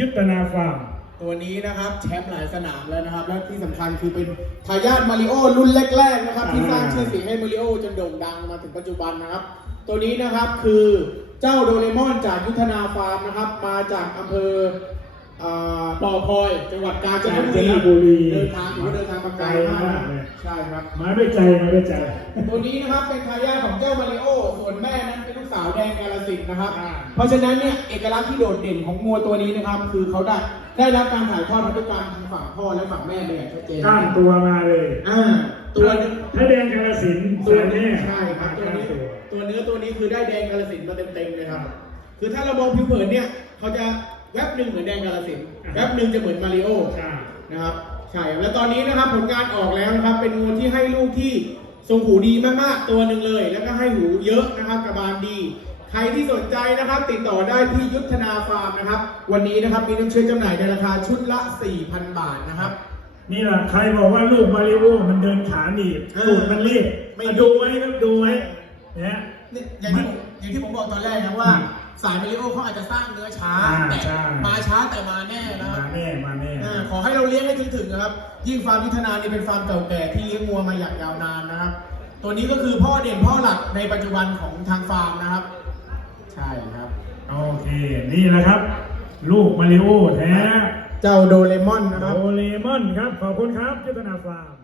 ยุทธนาฟาร์มตัวนี้นะครับแชมป์หลายสนามแล้วนะครับ และที่สำคัญคือเป็นทายาทมาริโอรุ่นแรกๆนะครับที่สร้างชื่อเสียงให้มาริโอจนโด่งดังมาถึงปัจจุบันนะครับ ตัวนี้นะครับคือเจ้าโดเรมอนจากยุทธนาฟาร์มนะครับ มาจากอำเภออ่าบ่อพลอยจังหวัดกาญจนบุกาญจนบุรีเดินทางถือว่าเดินทางมาไกลมากไกลมากเลยใช่ครับมาด้วยใจมาด้วยใจ ตัวนี้นะครับเป็นทายาทของเจ้ามาริโอส่วนแม่นั้นเป็นลูกสาวแดงกาลสินธุ์นะครับ อ่า เพราะฉะนั้นเนี่ยเอกลักษณ์ที่โดดเด่นของงัวตัวนี้นะครับ คือเขาได้ได้รับการถ่ายทอดพันธุกรรมทางฝั่งพ่อและฝั่งแม่มาอย่างชัดเจนกล้ามตัวมาเลยอ่าตัวนี้ ถ้าแดงกาลสินธุ์ตัวสายนี้แม่ใช่ครับตัวนี้กล้ามตัวเนื้อตัวนี้คือได้แดงกาลสินธุ์มาเต็มๆเลยครับ คือถ้าเรามองผิวเผินเนี่ยเขาจะแวบหนึ่งเหมือนแดงกาลสินธุ์แวบหนึ่งจะเหมือนมาริโอ ใช่ นะครับใช่แล้วตอนนี้นะครับผลงานออกแล้วนะครับเป็นงูที่ให้ลูกที่ ทรงหูดีมากๆตัวหนึ่งเลย แล้วก็ให้หูเยอะนะครับกระบาลดี ใครที่สนใจนะครับติดต่อได้ที่ยุทธนาฟาร์มนะครับ วันนี้นะครับมีน้ำเชื้อจำหน่ายในราคาชุดละ 4,000 บาทนะครับนี่แหละใครบอกว่าลูกมาริโอมันเดินขาหนีบเออสูตรมันรีบไม่มาดูไว้ครับดูไว้เนี่ยเนี่ยอย่างที่ผมอย่างที่ผมบอกตอนแรกนะว่า สายมาริโอเขาอาจจะสร้างเนื้อช้าอ่าแต่ใช่ มาช้าแต่มาแน่นะครับมาแน่มาแน่อ่าขอให้เราเลี้ยงให้ถึงถึงๆนะครับ ยิ่งฟาร์มยุทธนานี่เป็นฟาร์มเก่าแก่ที่เลี้ยงงัวมาอย่างยาวนานนะครับ ตัวนี้ก็คือพ่อเด่นพ่อหลักในปัจจุบันของทางฟาร์มนะครับ ใช่ครับ โอเค นี่แหละครับ ลูกมาริโอแท้เจ้าโดเรมอนนะครับ โดเรมอนครับ ขอบคุณครับยุทธนาฟาร์ม